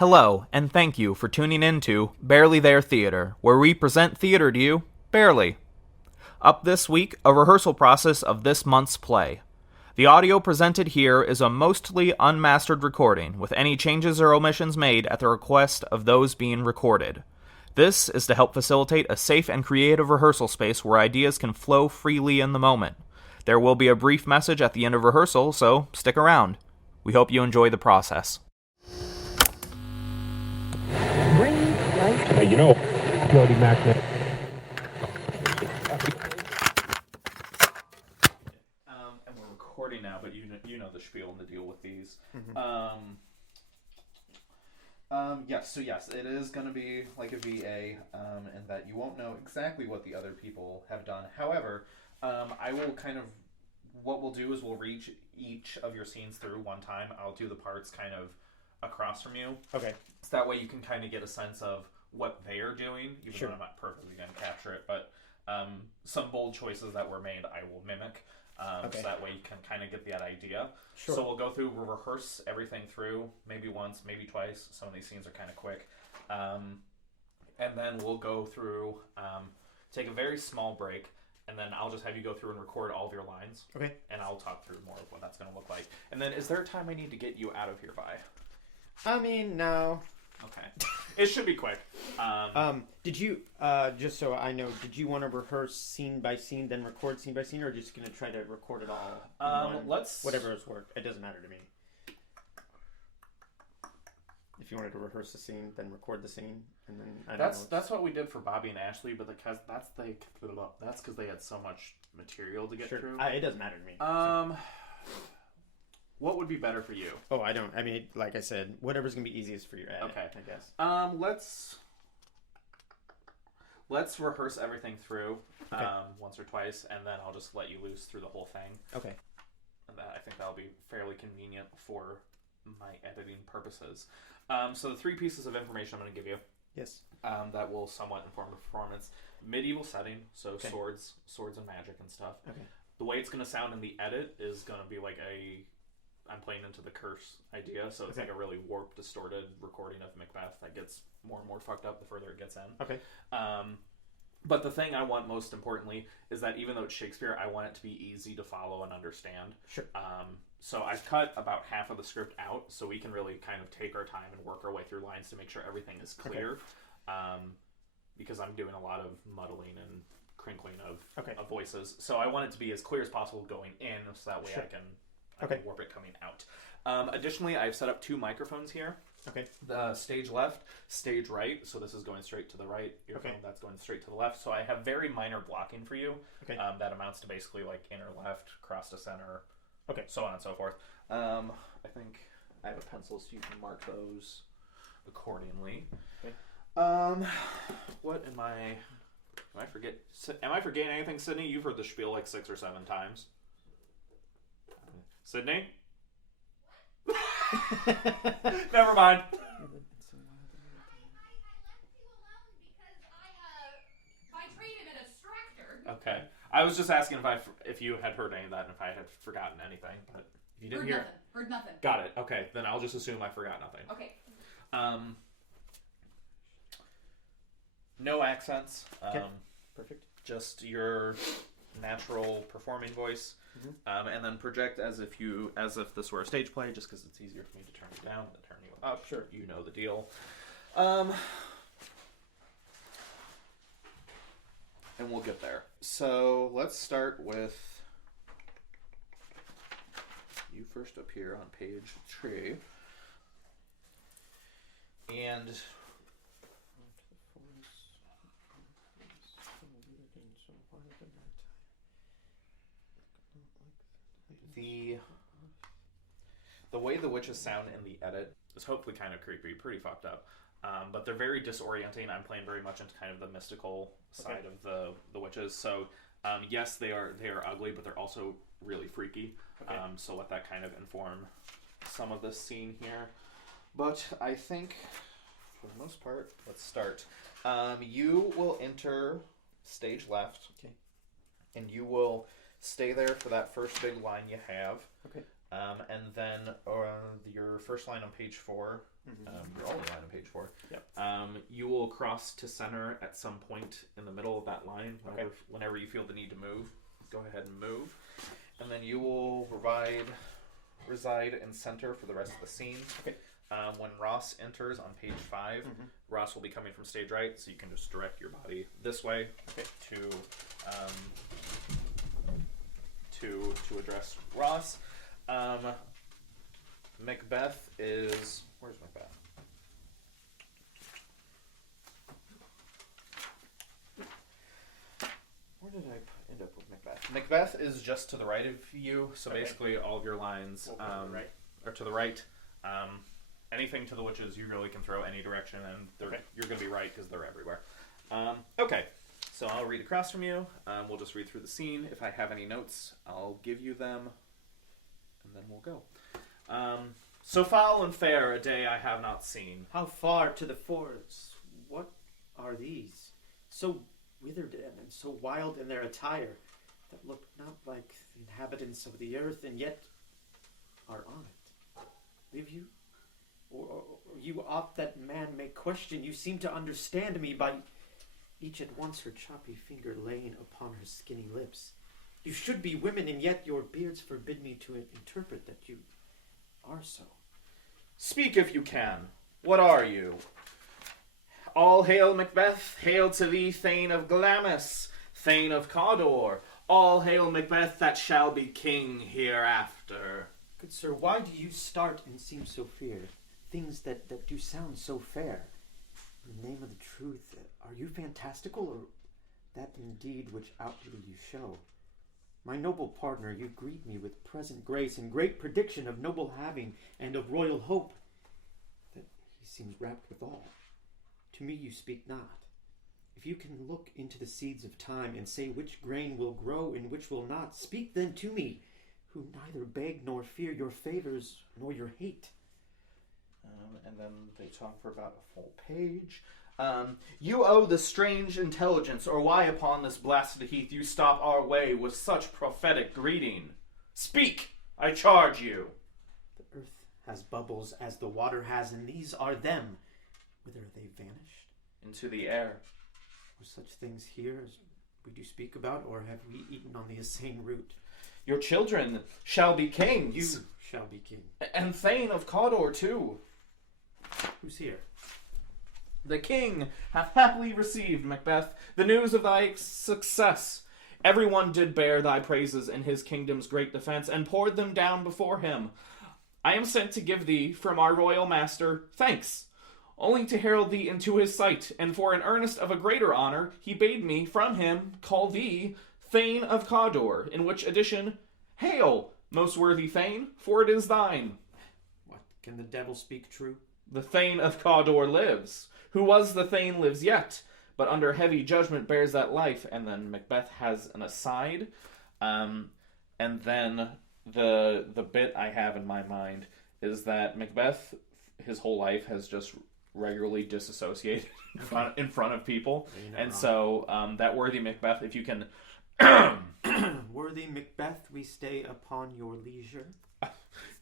Hello, and thank you for tuning in to Barely There Theater, where we present theater to you, barely. Up this week, a rehearsal process of this month's play. The audio presented here is a mostly unmastered recording, with any changes or omissions made at the request of those being recorded. This is to help facilitate a safe and creative rehearsal space where ideas can flow freely in the moment. There will be a brief message at the end of rehearsal, so stick around. We hope you enjoy the process. Jody Macbeth. And we're recording now, but you know the spiel and the deal with these. Yes, it is going to be like a VA, and that you won't know exactly what the other people have done. However, I will what we'll do is we'll read each of your scenes through one time. I'll do the parts kind of across from you. Okay. So that way you can kind of get a sense of what they are doing, even though I'm not perfectly going to capture it, but some bold choices that were made I will mimic, so that way you can kind of get that idea. Sure. So we'll rehearse everything through, maybe once, maybe twice. Some of these scenes are kind of quick. And then we'll go through, take a very small break, and then I'll just have you go through and record all of your lines. Okay. And I'll talk through more of what that's going to look like. And then is there a time I need to get you out of here by? No. Okay. It should be quick. Did you, just so I know, did you want to rehearse scene by scene, then record scene by scene, or just going to try to record it all? Whatever has worked. It doesn't matter to me. If you wanted to rehearse the scene, then record the scene, and then that's what we did for Bobby and Ashley, but that's because they had so much material to get through. It doesn't matter to me. What would be better for you? Oh, I don't. I mean, like I said, whatever's gonna be easiest for your edit. Okay, I guess. Let's rehearse everything through once or twice, and then I'll just let you loose through the whole thing. Okay. And I think that'll be fairly convenient for my editing purposes. So the three pieces of information I'm going to give you. Yes. That will somewhat inform the performance. Medieval setting, so swords and magic and stuff. Okay. The way it's going to sound in the edit is going to be like I'm playing into the curse idea, so it's like a really warped, distorted recording of Macbeth that gets more and more fucked up the further it gets in. Okay. But the thing I want most importantly is that even though it's Shakespeare, I want it to be easy to follow and understand. Sure. So I've cut about half of the script out, so we can really kind of take our time and work our way through lines to make sure everything is clear. Okay. Because I'm doing a lot of muddling and crinkling of voices. So I want it to be as clear as possible going in, so that way I can warp it coming out. Additionally, I've set up two microphones here. Okay. The stage left, stage right. So this is going straight to the right. Earphone, that's going straight to the left. So I have very minor blocking for you. Okay. That amounts to basically like inner left, cross to center. Okay. So on and so forth. I think I have a pencil so you can mark those accordingly. Okay. What am I? Am I forgetting anything, Sydney? You've heard the spiel like 6 or 7 times. Sydney? Never mind. Okay. I was just asking if you had heard any of that and if I had forgotten anything, but if you didn't hear nothing. Heard nothing. Got it. Okay, then I'll just assume I forgot nothing. Okay. No accents. Perfect. Just your natural performing voice. Mm-hmm. And then project as if this were a stage play, just because it's easier for me to turn you down than turn you up. Sure. You know the deal. And we'll get there. So let's start with you first up here on page 3. And the way the witches sound in the edit is hopefully kind of creepy, pretty fucked up. But they're very disorienting. I'm playing very much into kind of the mystical side of the witches. So yes, they are ugly, but they're also really freaky. Okay. So let that kind of inform some of this scene here. But I think for the most part, let's start. You will enter stage left. Okay. And you will stay there for that first big line you have. Okay. And then your first line on page 4, your only line on page 4, you will cross to center at some point in the middle of that line whenever you feel the need to move. Go ahead and move. And then you will reside in center for the rest of the scene. Okay. When Ross enters on page 5, Ross will be coming from stage right, so you can just direct your body this way to address Ross. Macbeth is... Where's Macbeth? Where did I end up with Macbeth? Macbeth is just to the right of you, so basically all of your lines are to the right. Anything to the witches, you really can throw any direction, and you're going to be right because they're everywhere. Okay, so I'll read across from you. We'll just read through the scene. If I have any notes, I'll give you them, and then we'll go. So foul and fair a day I have not seen. How far to the forest? What are these? So withered and so wild in their attire, that look not like the inhabitants of the earth, and yet are on it. Live you? Or you aught that man may question? You seem to understand me by each at once her choppy finger laying upon her skinny lips. You should be women, and yet your beards forbid me to interpret that you are so. Speak if you can. What are you? All hail Macbeth, hail to thee, Thane of Glamis, Thane of Cawdor. All hail Macbeth that shall be king hereafter. Good sir, why do you start and seem so feared? Things that do sound so fair. In the name of the truth, are you fantastical, or that indeed which outwardly you show? My noble partner, you greet me with present grace and great prediction of noble having and of royal hope. That he seems rapt withal. To me you speak not. If you can look into the seeds of time and say which grain will grow and which will not, speak then to me, who neither beg nor fear your favors nor your hate. And then they talk for about a full page. You owe the strange intelligence, or why upon this blasted heath you stop our way with such prophetic greeting. Speak, I charge you. The earth has bubbles as the water has, and these are them. Whither are they vanished? Into the air. Are such things here as we do speak about, or have we eaten on the insane root? Your children shall be kings. You shall be king. And Thane of Cawdor too. Who's here? The king hath happily received, Macbeth, the news of thy success. Everyone did bear thy praises in his kingdom's great defense, and poured them down before him. I am sent to give thee, from our royal master, thanks, only to herald thee into his sight, and for an earnest of a greater honor, he bade me, from him, call thee Thane of Cawdor, in which addition, hail, most worthy Thane, for it is thine. What, can the devil speak true? The Thane of Cawdor lives. Who was the Thane lives yet, but under heavy judgment bears that life. And then Macbeth has an aside. And then the bit I have in my mind is that Macbeth, his whole life, has just regularly disassociated in front of people. And so that worthy Macbeth, if you can... Worthy Macbeth, we stay upon your leisure.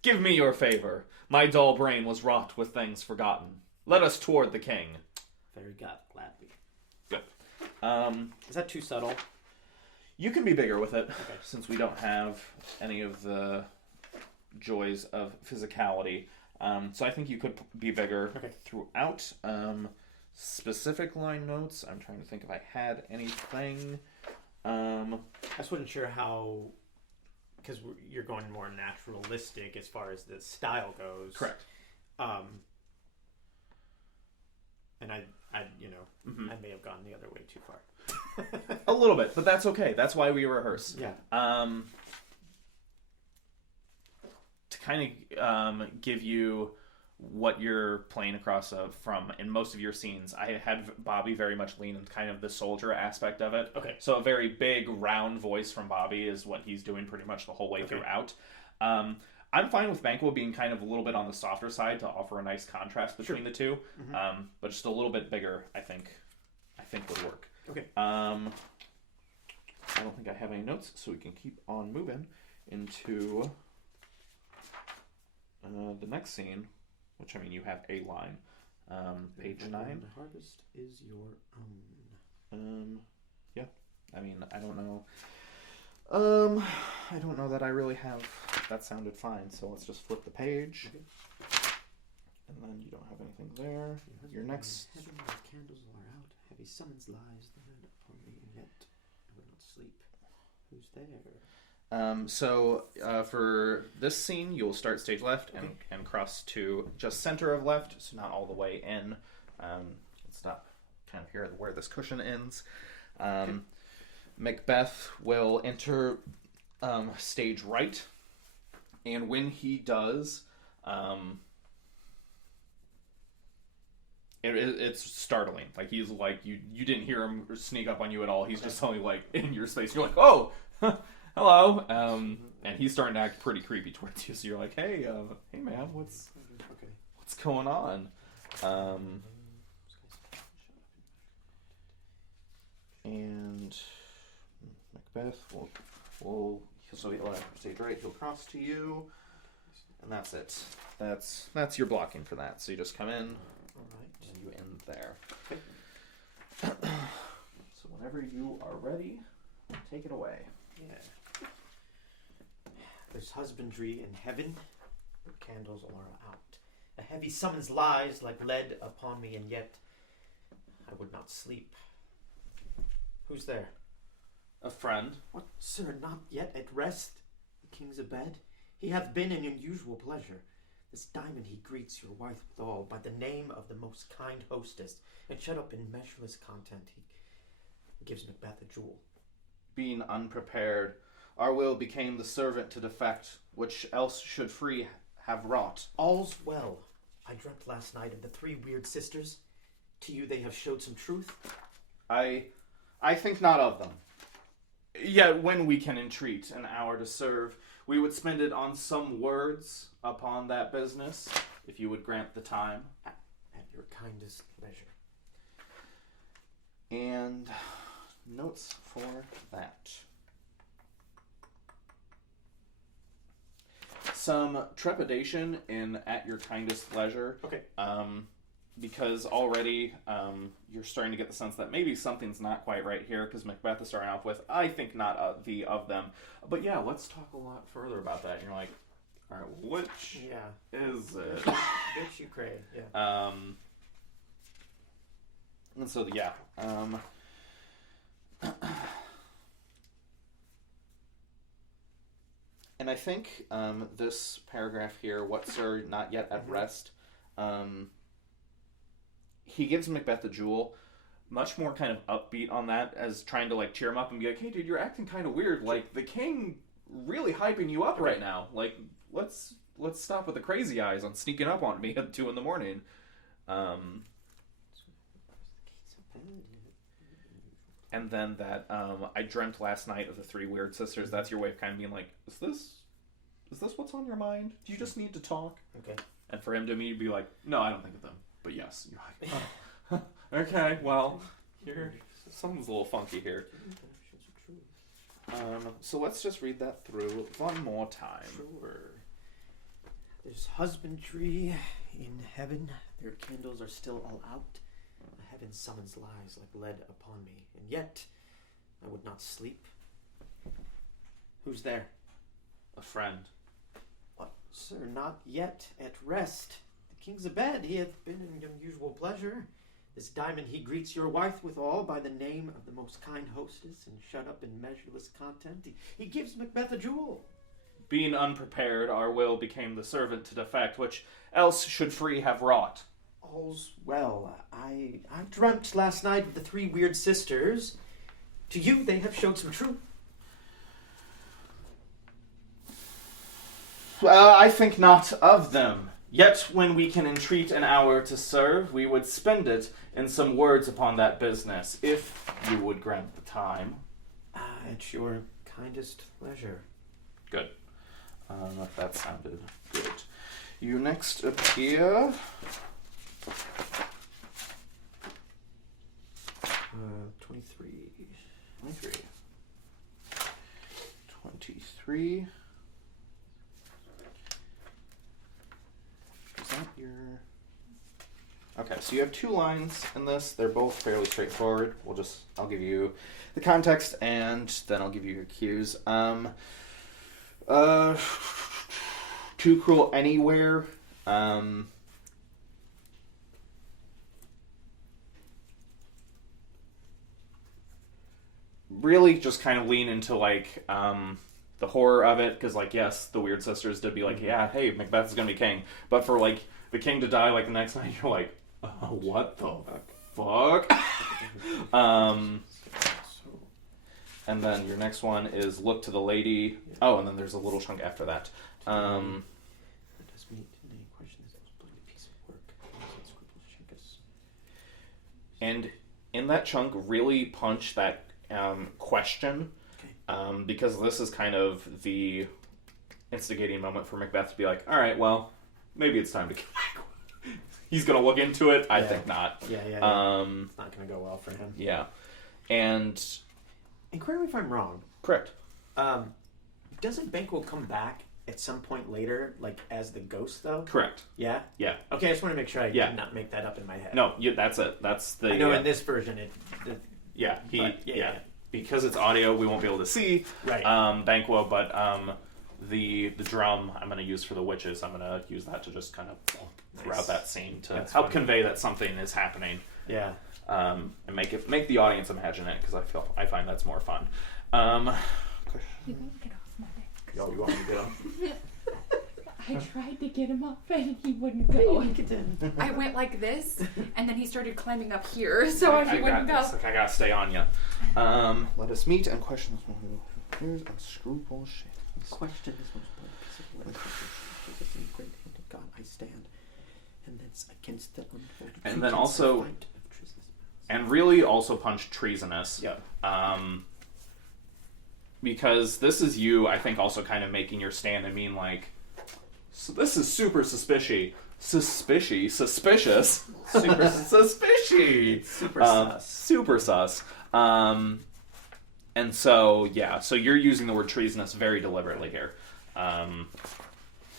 Give me your favor. My dull brain was wrought with things forgotten. Let us toward the king. Very good, gladly. Good. Is that too subtle? You can be bigger with it, since we don't have any of the joys of physicality. So I think you could be bigger throughout. Specific line notes, I'm trying to think if I had anything. I just wasn't sure how... Because you're going more naturalistic as far as the style goes. Correct. And I may have gone the other way too far. A little bit, but that's okay. That's why we rehearse. Yeah. To kind of give you what you're playing across from in most of your scenes, I had Bobby very much lean in kind of the soldier aspect of it. Okay. So a very big, round voice from Bobby is what he's doing pretty much the whole way throughout. I'm fine with Banquo being kind of a little bit on the softer side to offer a nice contrast between the two. Mm-hmm. But just a little bit bigger, I think would work. Okay. I don't think I have any notes, so we can keep on moving into The next scene, which, I mean, you have a line. Page 9. The harvest is your own. Yeah. I mean, I don't know. I don't know that I really have... That sounded fine, so let's just flip the page. Okay. And then you don't have anything there. Your next... Heaven, the candles are out. Heavy summons lies the night upon me, and yet I would not sleep. Who's there? For this scene, you'll start stage left and cross to just center of left, so not all the way in. Stop kind of here where this cushion ends. Macbeth will enter stage right, and when he does, it's startling. Like, he's like, you didn't hear him sneak up on you at all. He's just totally like in your space. You're like, oh, hello. And he's starting to act pretty creepy towards you. So you're like, hey man, what's going on? And Macbeth will so he'll have stage right. He'll cross to you, and that's it. That's your blocking for that. So you just come in, and you end there. Okay. So whenever you are ready, take it away. Yeah. There's husbandry in heaven, but candles are out. A heavy summons lies like lead upon me, and yet I would not sleep. Who's there? A friend. What, sir, not yet at rest? The king's abed? He hath been in unusual pleasure. This diamond he greets your wife withal, by the name of the most kind hostess, and shut up in measureless content he gives Macbeth a jewel. Being unprepared, our will became the servant to defect, which else should free have wrought. All's well. I dreamt last night of the three weird sisters. To you they have showed some truth. I think not of them. Yet when we can entreat an hour to serve, we would spend it on some words upon that business, if you would grant the time. At your kindest leisure. And notes for that. Some trepidation in at your kindest leisure. Okay. Because already you're starting to get the sense that maybe something's not quite right here, because Macbeth is starting off with, I think not the of them. But yeah, let's talk a lot further about that. And you're like, all right, which is it? Which you crave, yeah. And so, yeah. And I think this paragraph here, what sir not yet at rest, he gives Macbeth a jewel, much more kind of upbeat on that, as trying to like cheer him up and be like, hey dude, you're acting kind of weird. Like, the king really hyping you up right now. Like, let's stop with the crazy eyes on sneaking up on me at 2 a.m. And then that I dreamt last night of the three weird sisters. That's your way of kind of being like, is this what's on your mind? Do you just need to talk? Okay. And for him to immediately be like, no, I don't think of them. But yes. You're like, oh. Okay, well, something's a little funky here. So let's just read that through one more time. Sure. There's husbandry in heaven. Their candles are still all out. Heaven summons lies like lead upon me, and yet I would not sleep. Who's there? A friend. What, sir, not yet at rest. The king's abed, he hath been in unusual pleasure. This diamond he greets your wife withal, by the name of the most kind hostess, and shut up in measureless content. He gives Macbeth a jewel. Being unprepared, our will became the servant to defect, which else should free have wrought. All's well. I dreamt last night of the three weird sisters. To you they have showed some truth. I think not of them. Yet when we can entreat an hour to serve, we would spend it in some words upon that business, if you would grant the time. At your kindest leisure. Good. That sounded good. You next appear... 23. 23. here. Okay, so you have 2 lines in this. They're both fairly straightforward. I'll give you the context, and then I'll give you your cues. Too cruel anywhere. Really just kind of lean into, like, the horror of it, because, like, yes, the Weird Sisters did be like, yeah, hey, Macbeth is gonna be king. But for, like, the king to die, like, the next night, you're like, what the fuck? And then your next one is look to the lady. Oh, and then there's a little chunk after that. And in that chunk, really punch that question, because this is kind of the instigating moment for Macbeth to be like, all right, well, maybe it's time to kill Banquo. He's going to look into it. I think not. Yeah. It's not going to go well for him. Yeah. And correct me if I'm wrong. Correct. Doesn't Banquo come back at some point later, like, as the ghost, though? Correct. Yeah? Yeah. Okay, I just want to make sure I did not make that up in my head. No, that's it. That's the... I know in this version because it's audio, we won't be able to see Banquo, but the drum I'm going to use for the witches, I'm going to use that to just kind of throughout that scene to help convey that something is happening. Yeah. And make the audience imagine it, because I find that's more fun. You gotta get off my back. Yo, you want me to get on? I tried to get him up and he wouldn't go. I went like this, and then he started climbing up here, so he wouldn't go. Like, I gotta stay on you. Let us meet and question this one. Here's a scruple shit. Question this most bloody piece of work. In the great hand of God I stand, and that's against the unfolded. And then also, and really also punch treasonous. Yeah. Because this is you, I think, also kind of making your stand and being like, so this is super suspicious. Super suspicious. Super sus. And so, so you're using the word treasonous very deliberately here. And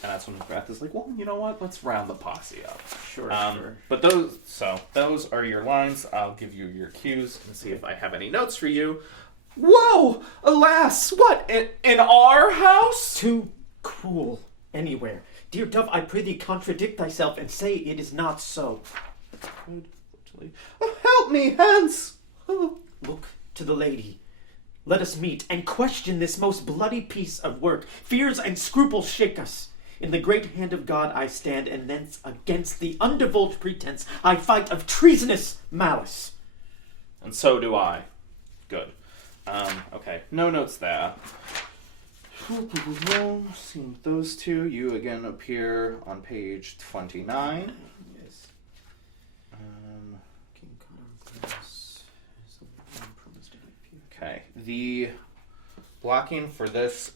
that's when Macbeth is like, well, you know what? Let's round the posse up. Sure. But those are your lines. I'll give you your cues and see if I have any notes for you. Whoa! Alas! What? In our house? Too cruel anywhere. Dear dove, I prithee contradict thyself and say it is not so. Help me hence! Look to the lady. Let us meet and question this most bloody piece of work. Fears and scruples shake us. In the great hand of God I stand, and thence against the undivulged pretense I fight of treasonous malice. And so do I. Good. Okay, no notes there. Seeing those two, you again appear on page 29. Yes. Okay, the blocking for this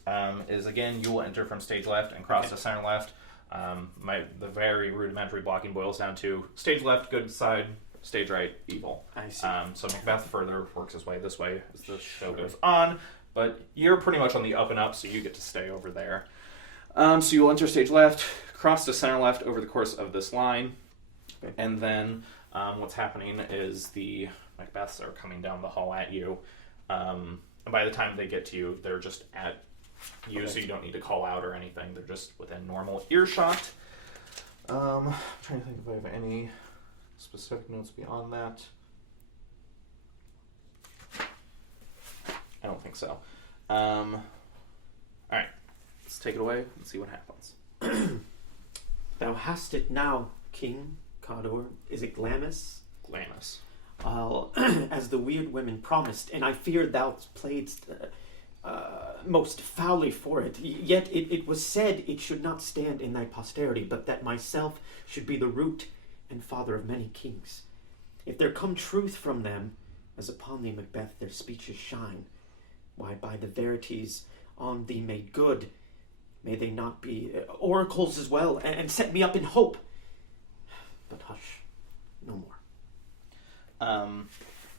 is, again, you will enter from stage left and cross to center left. The very rudimentary blocking boils down to stage left, good side, stage right, evil. I see. So Macbeth further works his way this way as the show goes on, but you're pretty much on the up and up, so you get to stay over there. So you'll enter stage left, cross to center left over the course of this line, and then what's happening is the Macbeths are coming down the hall at you, and by the time they get to you, they're just at you, so you don't need to call out or anything. They're just within normal earshot. I'm trying to think if I have any specific notes beyond that. I don't think so. Alright, let's take it away and see what happens. Thou hast it now, King Cawdor. Is it Glamis? Glamis. As the weird women promised, and I fear thou playedst most foully for it. Yet it was said it should not stand in thy posterity, but that myself should be the root and father of many kings. If there come truth from them, as upon thee, Macbeth, their speeches shine, why, by the verities on thee made good, may they not be oracles as well, and set me up in hope. But hush, no more.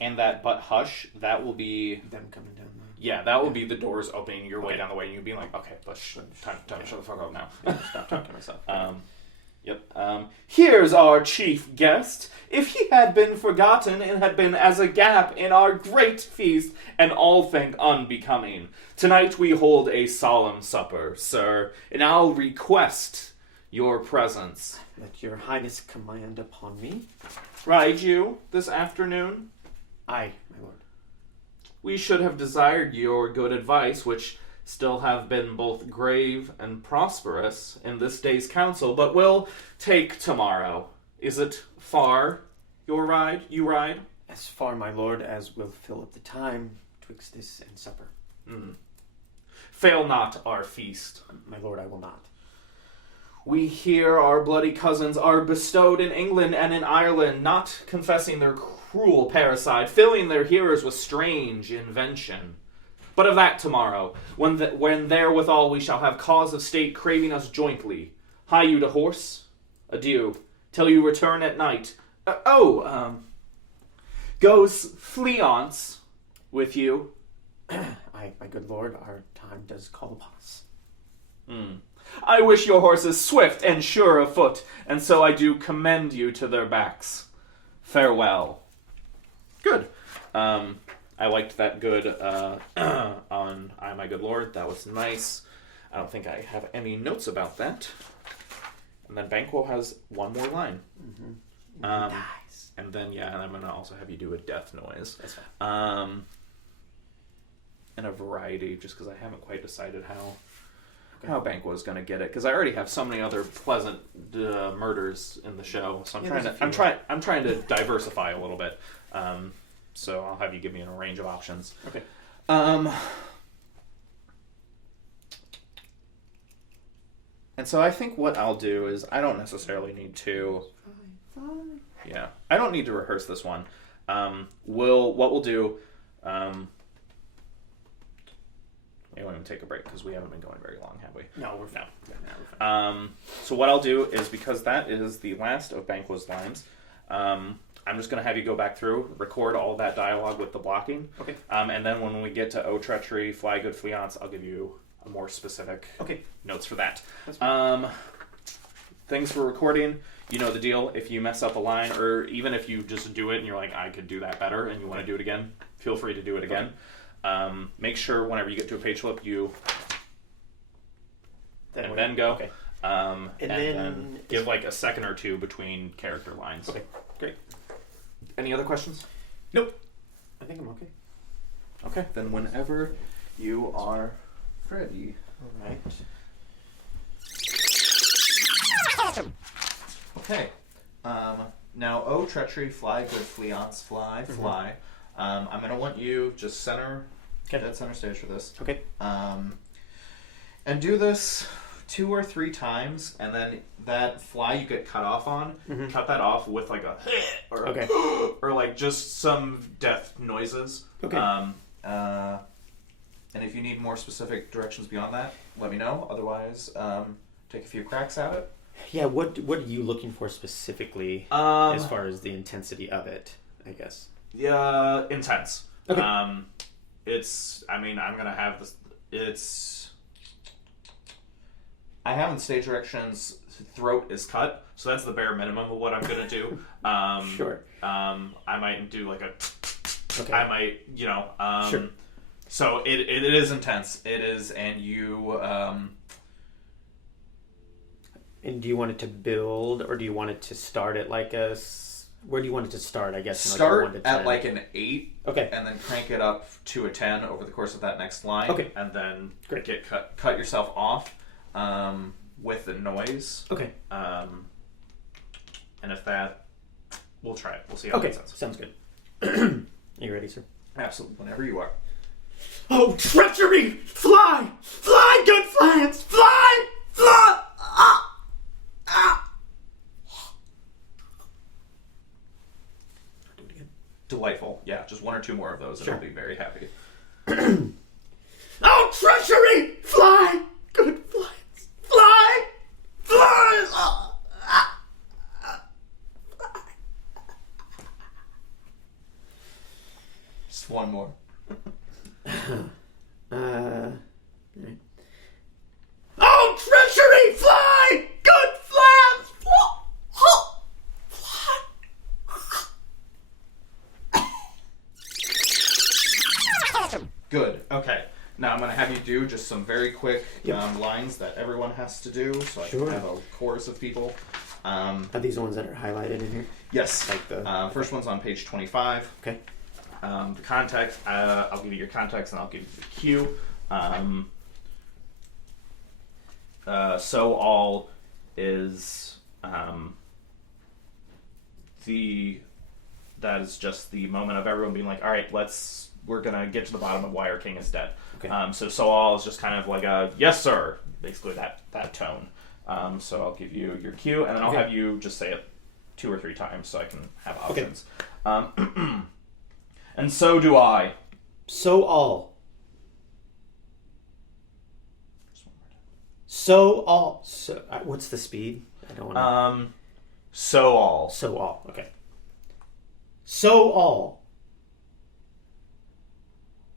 And that but hush, that will be Them coming down there. Yeah, that will be the doors opening your way down the way, and you being like, okay, but time to shut the fuck up now. Stop talking to myself. Yep. Here's our chief guest. If he had been forgotten, it had been as a gap in our great feast, and all think unbecoming. Tonight we hold a solemn supper, sir, and I'll request your presence. Let your highness command upon me. Ride you this afternoon? Aye, my lord. We should have desired your good advice, which still have been both grave and prosperous in this day's council, but will take tomorrow. Is it far, your ride? You ride? As far, my lord, as will fill up the time twixt this and supper. Fail not our feast. My lord, I will not. We hear our bloody cousins are bestowed in England and in Ireland, not confessing their cruel parricide, filling their hearers with strange invention. But of that tomorrow, when therewithal we shall have cause of state craving us jointly. Hie you to horse? Adieu, till you return at night. Goes Fleance with you? Aye, my good lord, our time does call upon us. I wish your horses swift and sure of foot, and so I do commend you to their backs. Farewell. Good. I liked that good on I, my good lord. That was nice. I don't think I have any notes about that. And then Banquo has one more line. Nice. And then, and I'm going to also have you do a death noise. That's fine. And a variety, just because I haven't quite decided how Banquo is going to get it. Because I already have so many other pleasant murders in the show. So I'm trying to diversify a little bit. So I'll have you give me a range of options. Okay. And so I think what I'll do is I don't necessarily need to. Yeah, I don't need to rehearse this one. What we'll do. We won't even take a break because we haven't been going very long, have we? No, we're fine. So what I'll do is, because that is the last of Banquo's lines, I'm just going to have you go back through, record all that dialogue with the blocking. Okay. And then when we get to O Treachery, Fly Good Fleance, I'll give you a more specific notes for that. Things for recording, you know the deal. If you mess up a line, or even if you just do it and you're like, I could do that better, and you want to do it again, feel free to do it again. Make sure whenever you get to a page flip, you then go. Okay. And then give like a second or two between character lines. Okay, great. Any other questions? Nope. I think I'm okay. Okay, then whenever you are ready. All right. Okay. Now, O Treachery, Fly Good Fleance, Fly. I'm going to want you just center, dead center stage for this. Okay. And do this 2 or 3 times, and then that fly you get cut off on, cut that off with like a or or like just some death noises. Okay. And if you need more specific directions beyond that, let me know. Otherwise, take a few cracks at it. Yeah. What are you looking for specifically as far as the intensity of it? I guess. Yeah, intense. Okay. I'm gonna have this. I have in stage directions, throat is cut, so that's the bare minimum of what I'm gonna do. Sure. I might do like a. Okay. I might, Sure. So it is intense. It is, and you. And do you want it to build, or do you want it to start at like a? Where do you want it to start? I guess. Start at like an 8. Okay. And then crank it up to a 10 over the course of that next line. Okay. And then Great. get cut yourself off with the noise. Okay. And if that, we'll try it. We'll see how Okay. that sounds. Sounds good. Are you ready, sir? Absolutely. Whenever you are. Oh, treachery! Fly! Fly, good Fleance! Fly! Fly! Do it again. Delightful. Yeah, just 1 or 2 more of those, and Sure. I'll be very happy. Oh, treachery! Fly! Good Fleance! Fly! Fly! Just 1 more. Right. Oh, treachery! Fly! Good Fleance! Fly! Good. Okay. Now I'm going to have you do just some very quick lines that everyone has to do, so I can have a chorus of people. Are these the ones that are highlighted in here? Yes. Like the first one's on page 25. Okay. The context, I'll give you your context and I'll give you the cue. So all is that is just the moment of everyone being like, all right, we're gonna get to the bottom of why our king is dead. Okay. So all is just kind of like a yes sir, basically that tone. So I'll give you your cue and then I'll have you just say it 2 or 3 times so I can have options. And so do I. So all. So all. So what's the speed? I don't want to. So all. So all. Okay. So all.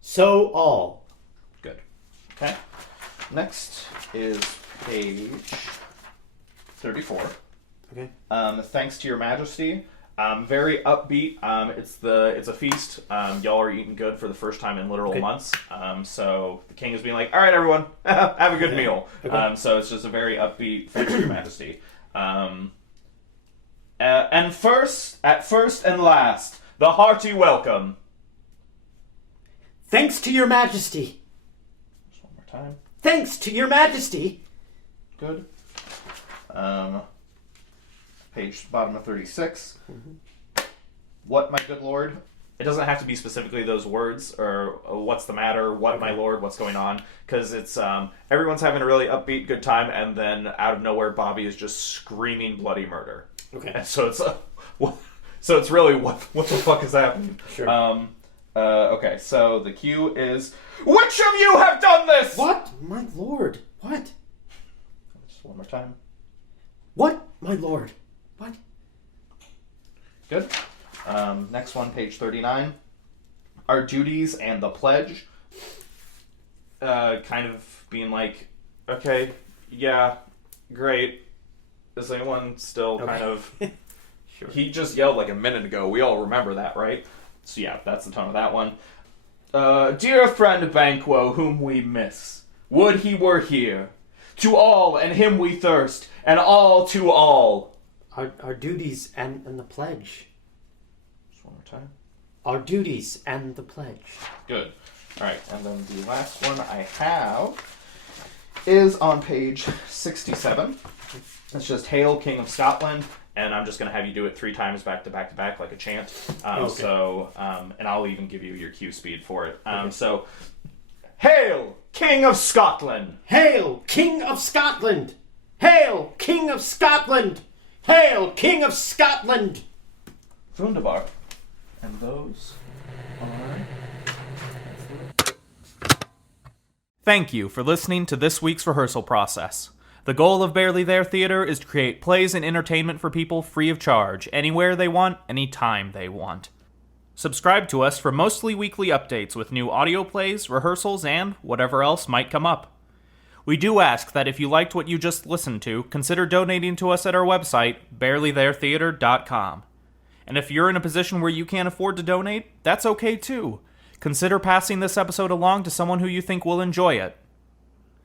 So all. Good. Okay. Next is page 34. Okay. Thanks to your majesty. Very upbeat. It's a feast. Y'all are eating good for the first time in literal months. So the king is being like, all right, everyone, have a good meal. Okay. So it's just a very upbeat thanks to your majesty. And at first and last, the hearty welcome. Thanks to your majesty. Just one more time. Thanks to your majesty. Good. Bottom of 36. Mm-hmm. What, my good lord? It doesn't have to be specifically those words, or what's the matter, what, my lord, what's going on, because it's, everyone's having a really upbeat, good time, and then out of nowhere, Bobby is just screaming bloody murder. Okay. And so it's really, what the fuck is happening? Sure. Okay, so the cue is, which of you have done this? What? My lord. What? Just one more time. What? My lord. What? Good. Next one, page 39. Our duties and the pledge. Kind of being like, okay, yeah, great. Is anyone still kind of... Sure. He just yelled like a minute ago. We all remember that, right? So yeah, that's the tone of that one. Dear friend Banquo, whom we miss, would he were here. To all and him we thirst, and all to all. Our duties and the pledge. Just one more time. Our duties and the pledge. Good. Alright, and then the last one I have is on page 67. It's just Hail, King of Scotland, and I'm just going to have you do it 3 times back to back to back like a chant. So, and I'll even give you your cue speed for it. So, Hail, King of Scotland! Hail, King of Scotland! Hail, King of Scotland! Hail, King of Scotland! Wunderbar. And those are... Thank you for listening to this week's rehearsal process. The goal of Barely There Theater is to create plays and entertainment for people free of charge, anywhere they want, anytime they want. Subscribe to us for mostly weekly updates with new audio plays, rehearsals, and whatever else might come up. We do ask that if you liked what you just listened to, consider donating to us at our website, barelytheretheater.com. And if you're in a position where you can't afford to donate, that's okay too. Consider passing this episode along to someone who you think will enjoy it.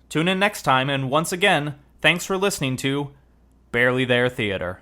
Tune in next time, and once again, thanks for listening to Barely There Theater.